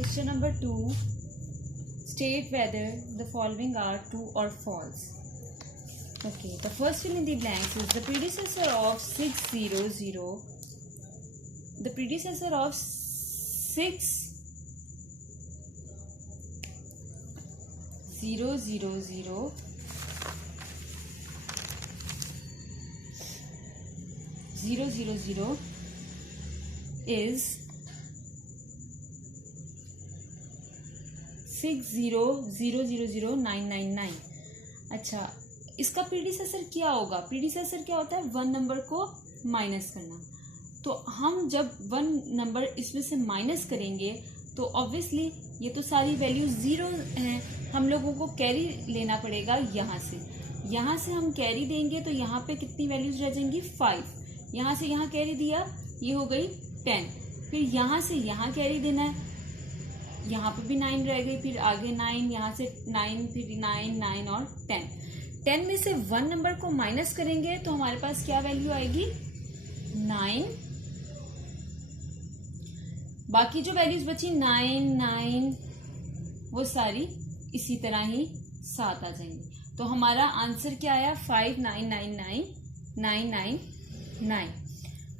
Question number 2. State whether the following are true or false. Okay, the first fill in the blanks is the predecessor of 600. The predecessor of 6000 is 6000999. अच्छा, इसका predecessor क्या होगा? Predecessor क्या होता है? One number को minus करना. तो हम जब वन नंबर इसमें से माइनस करेंगे तो ऑब्वियसली ये तो सारी वैल्यूज जीरो हैं. हम लोगों को कैरी लेना पड़ेगा यहाँ से हम कैरी देंगे तो यहाँ पे कितनी वैल्यूज रह जाएंगी? 5. यहाँ से यहाँ कैरी दिया, ये हो गई 10. फिर यहाँ से यहाँ कैरी देना है, यहाँ पे भी 9 रह गई. फिर आगे 9, यहाँ से 9, फिर 9 और 10. 10 में से वन नंबर को माइनस करेंगे तो हमारे पास क्या वैल्यू आएगी? 9. बाकी जो वैल्यूज बची 9 वो सारी इसी तरह ही साथ आ जाएंगी. तो हमारा आंसर क्या आया? 5999999.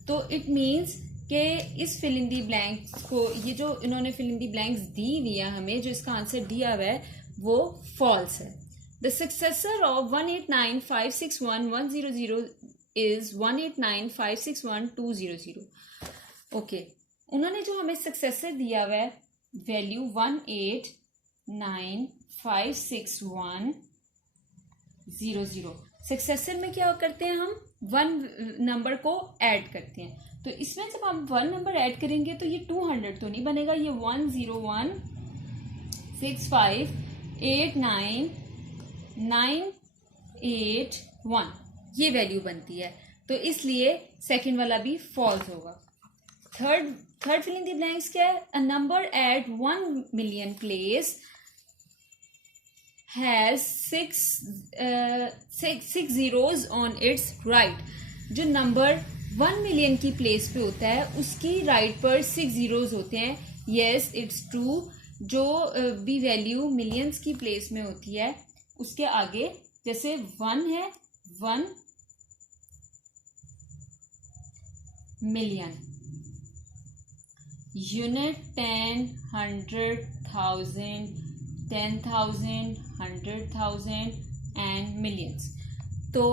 तो इट मीन्स कि इस फिल इन दी ब्लैंक्स को, ये जो इन्होंने फिल इन दी ब्लैंक्स दी हुई है हमें, जो इसका आंसर दिया हुआ है वो फॉल्स है. The successor of 189561100 is 189561200. Okay, उन्होंने जो हमें सक्सेसर दिया हुआ है वैल्यू 189561000. सक्सेसर में क्या करते हैं? हम वन नंबर को ऐड करते हैं. तो इसमें जब हम वन नंबर ऐड करेंगे तो ये 200 तो नहीं बनेगा, ये 101658998 ये वैल्यू बनती है. तो इसलिए सेकंड वाला भी फॉल्स होगा. Third fill in the blanks क्या है? A number at 1 million place has 6 zeros on its right. जो नंबर 1 million की प्लेस पे होता है उसकी राइट पर 6 zeros होते हैं. Yes, it's true. जो भी वैल्यू मिलियंस की प्लेस में होती है उसके आगे जैसे 1 है, 1 million, यूनिट 10, 100,000, 10,000, 100,000 एंड मिलियंस. तो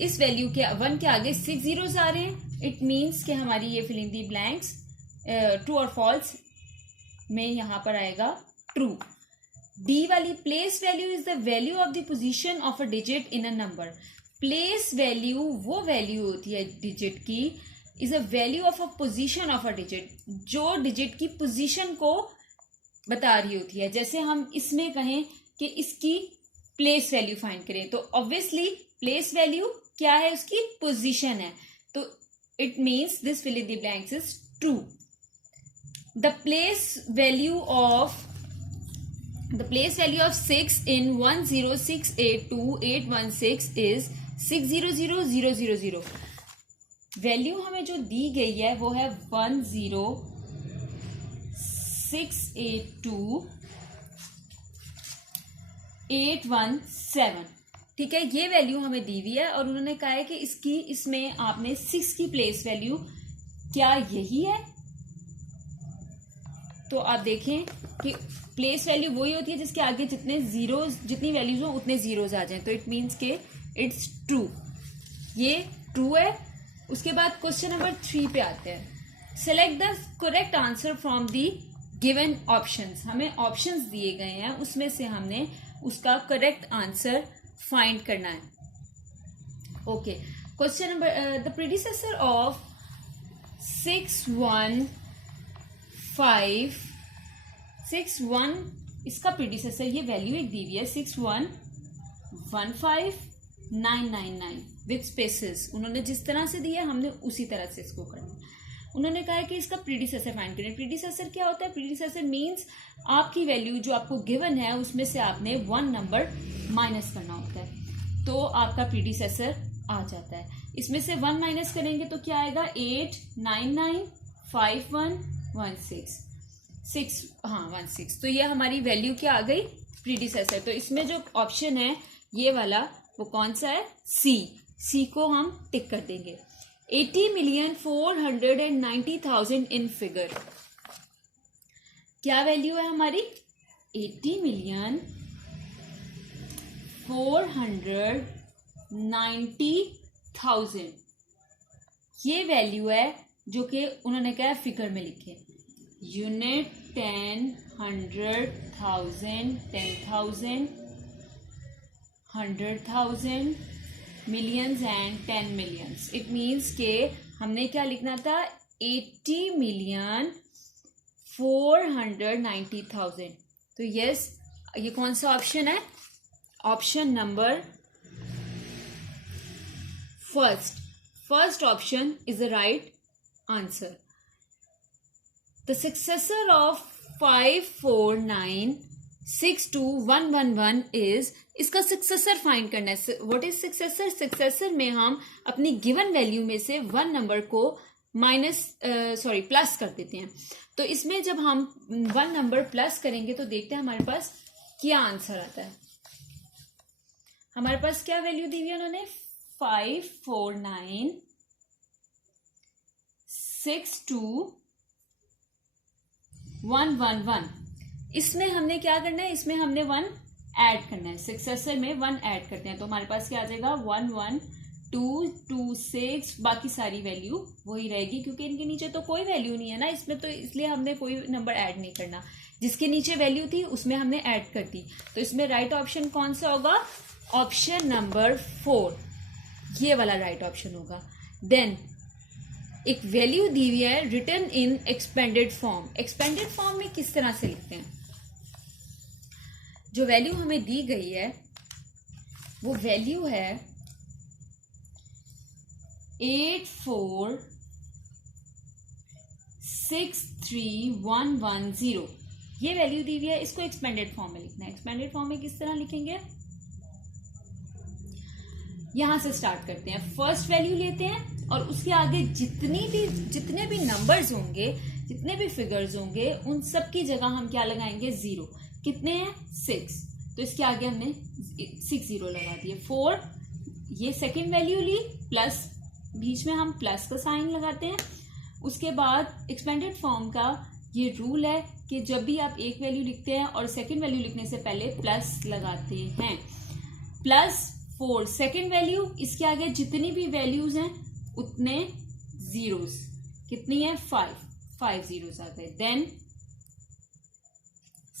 इस वैल्यू के 1 के आगे 6 zeros आ रहे हैं. इट मीन्स कि हमारी ये fill in the blanks true और फॉल्स में यहां पर आएगा ट्रू. डी वाली place value is the value of the position of a digit in a number. Place value वो वैल्यू होती है डिजिट की, is a value of a position of a digit, जो डिजिट की पोजीशन को बता रही होती है. जैसे हम इसमें कहें कि इसकी प्लेस वैल्यू फाइंड करें तो ऑब्वियसली प्लेस वैल्यू क्या है? उसकी पोजीशन है. तो it means this fill in the blanks is true. The place value of 6 in 106828816 is 600000. Value हमें जो दी गई है वो है 106828817. ठीक है, ये वैल्यू हमें दी हुई है और उन्होंने कहा है कि इसमें आपने 6 की प्लेस वैल्यू क्या यही है? तो आप देखें कि प्लेस वैल्यू वही होती है जिसके आगे जितनी वैल्यूज हो उतने जीरोज आ जाएं. तो इट मीन्स के इट्स ट्रू. ये ट्रू है. उसके बाद क्वेश्चन नंबर 3 पे आते हैं. Select the correct answer from the given options. हमें ऑप्शंस दिए गए हैं, उसमें से हमने उसका करेक्ट आंसर फाइंड करना है. Okay, question number the predecessor of 615 इसका प्रीडिसेसर, ये वैल्यू एक दी हुई है 6115999 विथ स्पेसेस. उन्होंने जिस तरह से दिया हमने उसी तरह से इसको करना. उन्होंने कहा है कि इसका प्रीडिसेसर फाइंड करें. प्रीडिसेसर क्या होता है? प्रीडिसेसर मीन्स आपकी वैल्यू जो आपको गिवन है उसमें से आपने 1 नंबर माइनस करना होता है तो आपका प्रीडिसेसर आ जाता है. इसमें से 1 माइनस करेंगे तो क्या आएगा? 8995116. 6, हाँ 16। तो ये हमारी वैल्यू क्या आ गई, प्रीडिसेसर। तो इसमें जो ऑप्शन है ये वाला वो कौन सा है, सी को हम टिक कर देंगे। 80,490,000 इन फिगर, क्या वैल्यू है हमारी, 80,490,000, ये वैल्यू है जो कि उन्होंने क्या फिगर में लिखे, unit 10, 100,000, 10,000, 100,000, millions and 10 millions. It means के हमने क्या लिखना था, 80,490,000। तो यस, ये कौन सा ऑप्शन है, option number first option is the right answer. The successor of 549,62,111 is, इसका सक्सेसर फाइंड करना है। व्हाट इज सक्सेसर, सक्सेसर में हम अपनी गिवन वैल्यू में से 1 नंबर को प्लस कर देते हैं। तो इसमें जब हम 1 नंबर प्लस करेंगे तो देखते हैं हमारे पास क्या आंसर आता है। हमारे पास क्या वैल्यू दी हुई है उन्होंने, 549,62,111। इसमें हमने क्या करना है, इसमें हमने 1 ऐड करना है, सक्सेसर में 1 ऐड करते हैं तो हमारे पास क्या आ जाएगा, 11226, बाकी सारी वैल्यू वही रहेगी क्योंकि इनके नीचे तो कोई वैल्यू नहीं है ना इसमें, तो इसलिए हमने कोई नंबर ऐड नहीं करना। जिसके नीचे वैल्यू थी उसमें हमने ऐड कर दी। तो इसमें राइट ऑप्शन कौन सा होगा, ऑप्शन नंबर 4, ये वाला राइट ऑप्शन होगा। देन एक वैल्यू दी हुई है written in expanded form. Expanded form में किस तरह से लिखते हैं, जो वैल्यू हमें दी गई है वो वैल्यू है 84,63110। ये वैल्यू दी हुई है, इसको एक्सपेंडेड फॉर्म में लिखना है। एक्सपेंडेड फॉर्म में किस तरह लिखेंगे, यहां से स्टार्ट करते हैं, फर्स्ट वैल्यू लेते हैं और उसके आगे जितने भी नंबर्स होंगे, जितने भी फिगर्स होंगे, उन सब की जगह हम क्या लगाएंगे, 0। कितने हैं, 6, तो इसके आगे हमने 6 0 लगा दिए। 4, ये सेकेंड वैल्यू ली, प्लस बीच में हम प्लस का साइन लगाते हैं। उसके बाद एक्सपेंडेड फॉर्म का ये रूल है कि जब भी आप एक वैल्यू लिखते हैं और सेकेंड वैल्यू लिखने से पहले प्लस लगाते हैं। +4 सेकेंड वैल्यू, इसके आगे जितनी भी वैल्यूज हैं उतने जीरोस, कितनी है, 5 जीरोस आ गए। देन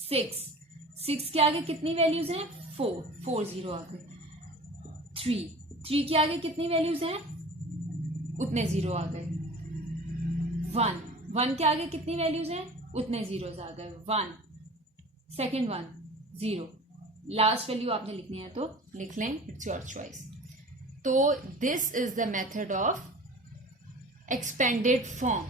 6 के आगे कितनी वैल्यूज हैं, 4 जीरो आ गए। 3 के आगे कितनी वैल्यूज हैं, उतने जीरो आ गए। 1 के आगे कितनी वैल्यूज हैं, उतने जीरोस आ गए। 1 सेकेंड 1 0, लास्ट वैल्यू आपने लिखनी है तो लिख लें, इट्स योर चॉइस। तो this is the method of expanded form.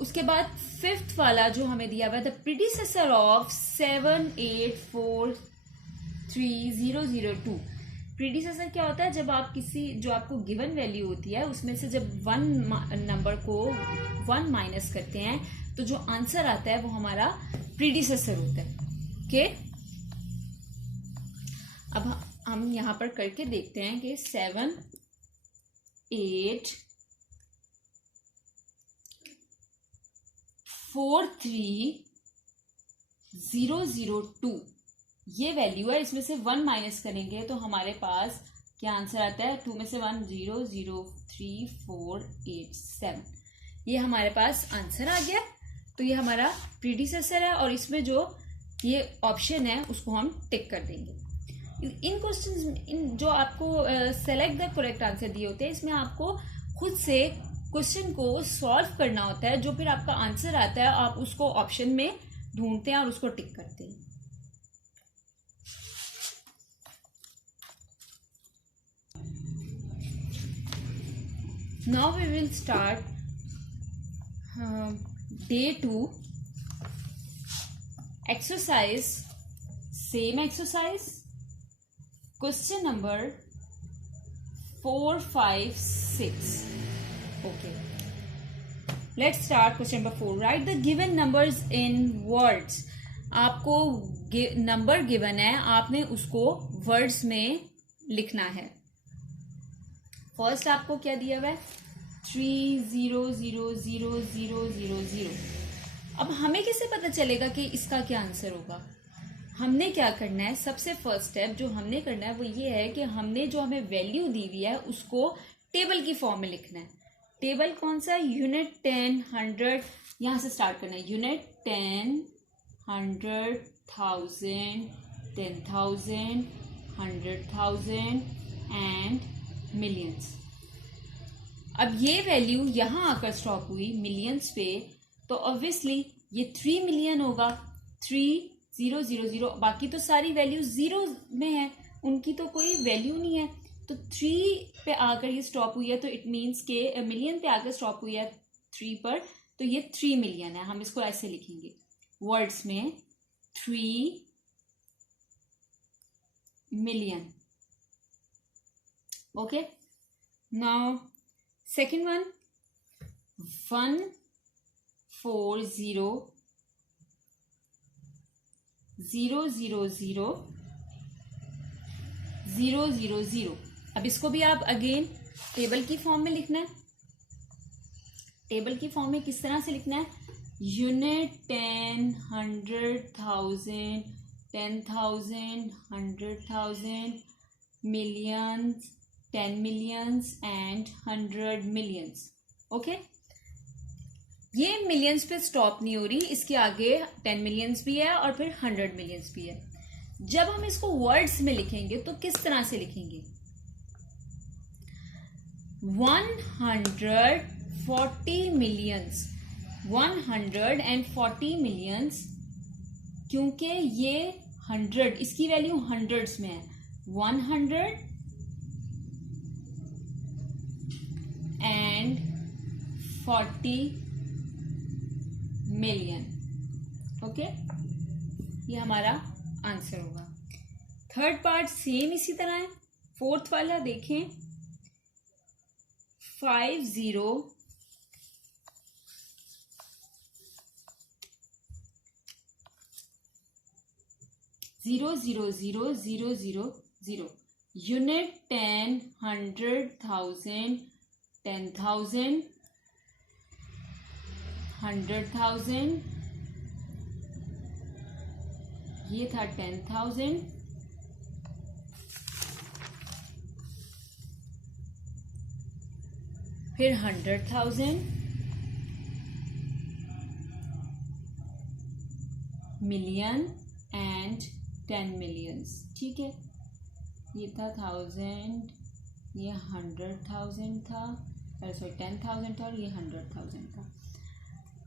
उसके बाद 5th वाला जो हमें दिया हुआ है, द प्रीडिसेसर ऑफ 7843002। प्रीडिसेसर क्या होता है, जब आप जो आपको गिवन वैल्यू होती है उसमें से जब 1 नंबर को 1 माइनस करते हैं तो जो आंसर आता है वो हमारा प्रीडिसेसर होता है। ओके, अब हम यहां पर करके देखते हैं कि 7843002 ये वैल्यू है, इसमें से 1 माइनस करेंगे तो हमारे पास क्या आंसर आता है, 2 में से 1 0 0 3 4 8 7, ये हमारे पास आंसर आ गया। तो ये हमारा प्रीडिसेसर है और इसमें जो ये ऑप्शन है उसको हम टिक कर देंगे। इन क्वेश्चन जो आपको सेलेक्ट द करेक्ट आंसर दिए होते हैं, इसमें आपको खुद से क्वेश्चन को सॉल्व करना होता है। जो फिर आपका आंसर आता है आप उसको ऑप्शन में ढूंढते हैं और उसको टिक करते हैं। Now we will start day 2 exercise, same exercise, question number 4, 5, 6. Okay, let's start question number 4. Right the given numbers in words. आपको नंबर गिवन है, आपने उसको वर्ड्स में लिखना है. फर्स्ट आपको क्या दिया हुआ है? 3000000. अब हमें कैसे पता चलेगा कि इसका क्या आंसर होगा? हमने क्या करना है, सबसे फर्स्ट स्टेप जो हमने करना है वो ये है कि हमने जो हमें वैल्यू दी हुई है उसको टेबल की फॉर्म में लिखना है. टेबल कौन सा? यूनिट 10, 100, यहां से स्टार्ट करना है. Unit 10, 100, 1000, 10,000, 100,000 and millions. अब ये वैल्यू यहां आकर स्टॉप हुई मिलियंस पे, तो ऑब्वियसली ये 3 मिलियन होगा. 3000. बाकी तो सारी वैल्यू जीरो में है, उनकी तो कोई वैल्यू नहीं है. तो 3 पे आकर ये स्टॉप हुई है, तो इट मीन्स के मिलियन पे आकर स्टॉप हुई है 3 पर, तो ये 3 मिलियन है. हम इसको ऐसे लिखेंगे वर्ड्स में, 3 million. Okay. Now second one, 140,000,000. अब इसको भी आप अगेन टेबल की फॉर्म में लिखना है. टेबल की फॉर्म में किस तरह से लिखना है? Unit 10, 100,000, 10,000, 100,000, millions, 10 millions and 100 millions. Okay. ये मिलियंस पे स्टॉप नहीं हो रही, इसके आगे 10 मिलियंस भी है और फिर 100 मिलियंस भी है. जब हम इसको वर्ड्स में लिखेंगे तो किस तरह से लिखेंगे? 140 मिलियंस, 140 मिलियंस, क्योंकि ये 100, इसकी वैल्यू हंड्रेड्स में है. 100 एंड 40 मिलियन. ओके, ये हमारा आंसर होगा. थर्ड पार्ट सेम इसी तरह है. फोर्थ वाला देखें, 50,000,000,000. यूनिट 10, 100,000, 10,000, 100,000, ये था 10,000, फिर 100,000, मिलियन एंड 10 मिलियंस. ठीक है, ये था 1000, ये 100,000 था, सॉरी 10,000 था, और ये 100,000 था.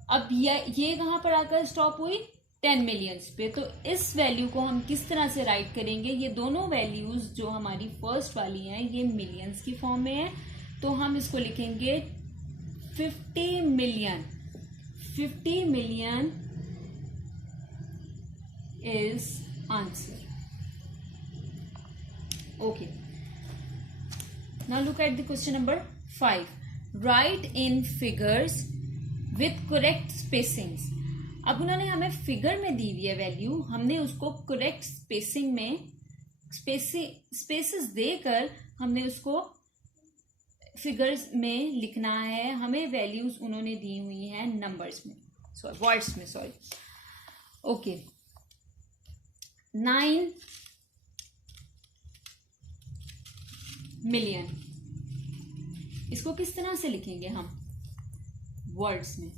अब ये कहां पर आकर स्टॉप हुई? 10 मिलियंस पे. तो इस वैल्यू को हम किस तरह से राइट करेंगे? ये दोनों वैल्यूज जो हमारी फर्स्ट वाली हैं ये मिलियंस की फॉर्म में है, तो हम इसको लिखेंगे 50 million. 50 million is answer. Okay. Now look at the question number 5. Write in figures with correct spacings. अब उन्होंने हमें फिगर में दी हुई है वैल्यू, हमने उसको करेक्ट स्पेसिंग में स्पेसेस देकर हमने उसको फिगर्स में लिखना है. हमें वैल्यूज उन्होंने दी हुई हैं नंबर्स में, सॉरी वर्ड्स में, सॉरी. ओके. 9 मिलियन, इसको किस तरह से लिखेंगे हम? वर्ड्स में.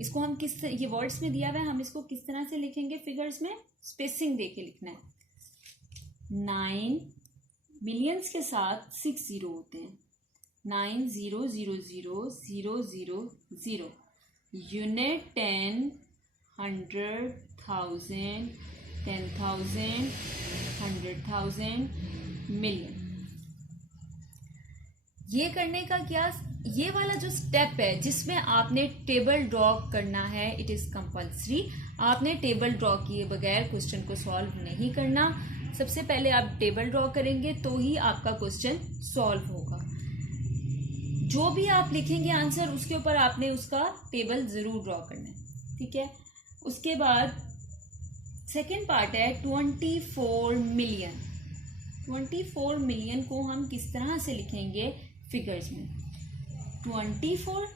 इसको हम ये वर्ड्स में दिया हुआ है, हम इसको किस तरह से लिखेंगे? फिगर्स में स्पेसिंग देके लिखना है. 9 मिलियंस के साथ 6 जीरो होते हैं. 90,000,000. Unit 10, 100,000, 10,000, 100,000, million. ये करने का क्या, ये वाला जो स्टेप है जिसमें आपने टेबल ड्रॉ करना है, इट इज कंपल्सरी. आपने टेबल ड्रॉ किए बगैर क्वेश्चन को सॉल्व नहीं करना. सबसे पहले आप टेबल ड्रॉ करेंगे तो ही आपका क्वेश्चन सॉल्व होगा. जो भी आप लिखेंगे आंसर उसके ऊपर आपने उसका टेबल जरूर ड्रॉ करना है, ठीक है। उसके बाद सेकेंड पार्ट है 24 मिलियन। 24 मिलियन को हम किस तरह से लिखेंगे फिगर्स में। 24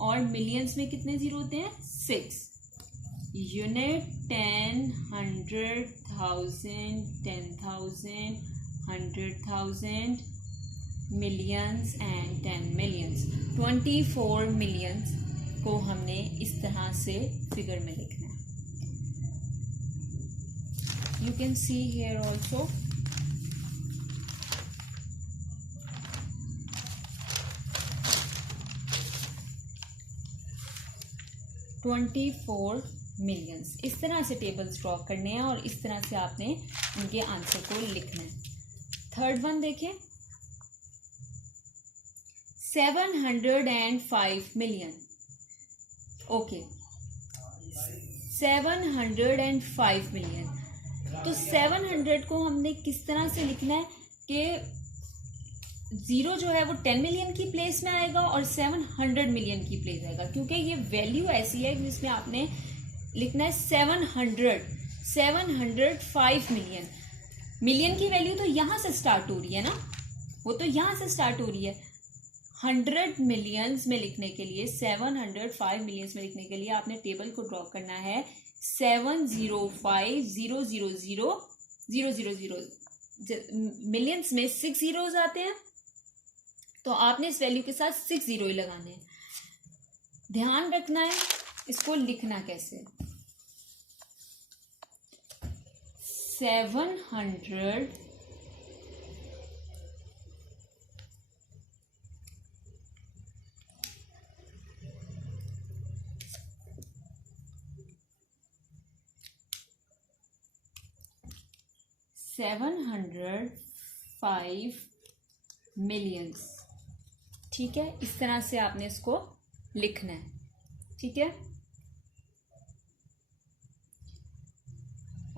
और मिलियंस में कितने जीरो होते हैं? 6। Unit 10, 100, 1000, 10,000, 100,000, millions and 10 millions. 24 millions को हमने इस तरह से फिगर में लिखना है। You can see here also. $24 millions, इस तरह से टेबल्स ड्रॉ करने हैं और इस तरह से आपने इनके आंसर को लिखना है। थर्ड वन देखें, 705 मिलियन। Okay, 705 million. तो 700 को हमने किस तरह से लिखना है कि जीरो जो है वो 10 मिलियन की प्लेस में आएगा और 700 मिलियन की प्लेस आएगा, क्योंकि ये वैल्यू ऐसी है जिसमें आपने लिखना है 705 मिलियन। मिलियन की वैल्यू तो यहां से स्टार्ट हो रही है ना, वो तो यहां से स्टार्ट हो रही है। 100 मिलियंस में लिखने के लिए, 705 मिलियंस में लिखने के लिए आपने टेबल को ड्रॉ करना है 705,000,000। मिलियंस में 6 जीरोज आते हैं, तो आपने इस वैल्यू के साथ 6 जीरो ही लगाने हैं। ध्यान रखना है इसको लिखना कैसे। 700 705 मिलियंस, ठीक है। इस तरह से आपने इसको लिखना है, ठीक है।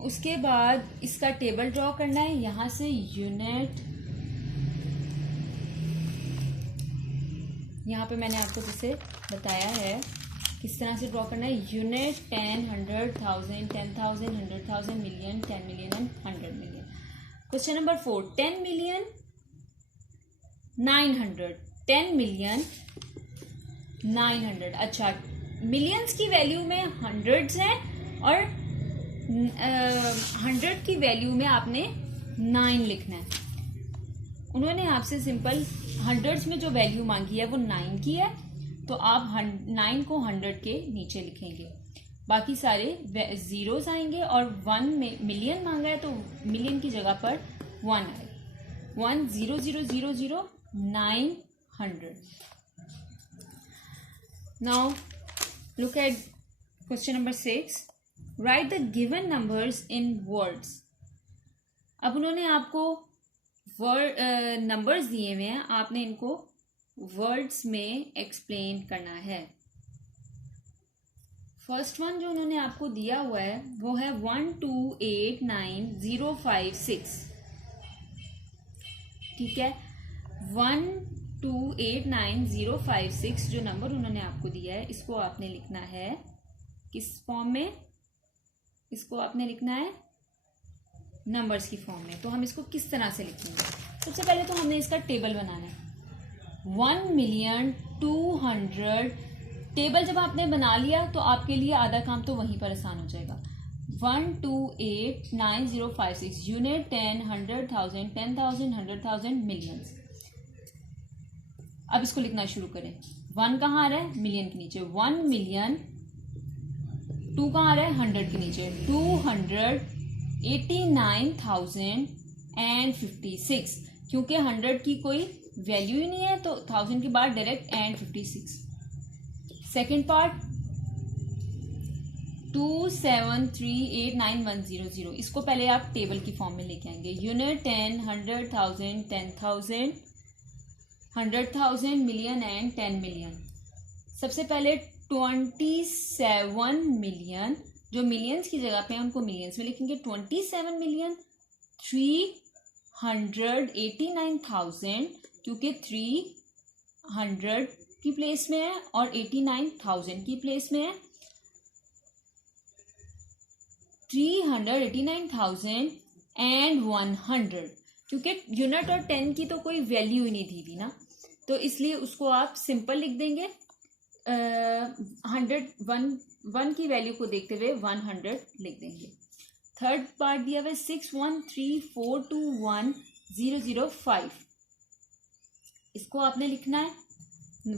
उसके बाद इसका टेबल ड्रॉ करना है। यहां से यूनिट, यहां पे मैंने आपको जैसे बताया है किस तरह से ड्रॉ करना है। Unit 10, 100, 1000, 10,000, 100,000, million, 10 million and 100 million. Question number 4, 10 million 900। 10 million 900। अच्छा, मिलियंस की वैल्यू में हंड्रेड्स हैं और 100 की वैल्यू में आपने 9 लिखना है। उन्होंने आपसे सिंपल हंड्रेड्स में जो वैल्यू मांगी है वो 9 की है, तो आप 9 को 100 के नीचे लिखेंगे। बाकी सारे जीरोस आएंगे और 1 में मिलियन मांगा है तो मिलियन की जगह पर 1 आए। 1,0,0,0,900। Now look eight question number 6। Right the given numbers in words. अब उन्होंने आपको नंबर्स दिए हुए हैं, आपने इनको वर्ड्स में एक्सप्लेन करना है। फर्स्ट वन जो उन्होंने आपको दिया हुआ है वो है 1289056, ठीक है। 1289056 जो नंबर उन्होंने आपको दिया है, इसको आपने लिखना है किस फॉर्म में? इसको आपने लिखना है नंबर्स की फॉर्म में। तो हम इसको किस तरह से लिखेंगे? सबसे पहले तो हमने इसका टेबल बनाना है। 1,200,000 टेबल जब आपने बना लिया तो आपके लिए आधा काम तो वहीं पर आसान हो जाएगा। 1289056 यूनिट 10, 100,000, 10,000, 100,000, मिलियंस। अब इसको लिखना शुरू करें। 1 कहाँ आ रहा है? मिलियन के नीचे। 1 मिलियन। 2 कहाँ आ रहा है? 100 के नीचे। 289,056, क्योंकि 100 की कोई वैल्यू ही नहीं है तो 1000 के बाद डायरेक्ट एंड 56। Second part 27389,100। इसको पहले आप टेबल की फॉर्म में लेके आएंगे। Unit 10, 100,000, 10,000, 100,000, million and 10 million. सबसे पहले 27 मिलियन, जो मिलियंस की जगह पे हैं उनको मिलियंस में लिखेंगे। 27 मिलियन 389,000, क्योंकि 3 100 की प्लेस में है और 89,000 की प्लेस में है। 389,000 एंड 100, क्योंकि यूनिट और 10 की तो कोई वैल्यू ही नहीं दी थी ना, तो इसलिए उसको आप सिंपल लिख देंगे। 1 की वैल्यू को देखते हुए 100 लिख देंगे। थर्ड पार्ट दिया हुआ 613421,005, इसको आपने लिखना है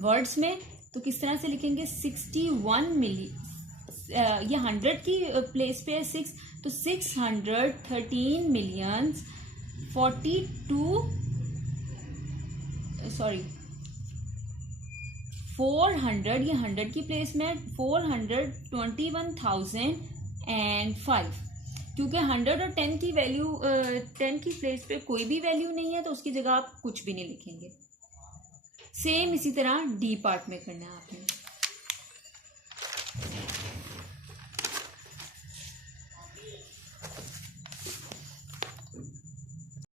वर्ड्स में। तो किस तरह से लिखेंगे? 61 मिली, ये 100 की प्लेस पे है 6, तो 613 मिलियन 400, ये 100 की प्लेस में 421,005, क्योंकि 100 और 10 की वैल्यू 10 की प्लेस पे कोई भी वैल्यू नहीं है, तो उसकी जगह आप कुछ भी नहीं लिखेंगे। सेम इसी तरह डी पार्ट में करना है आपने।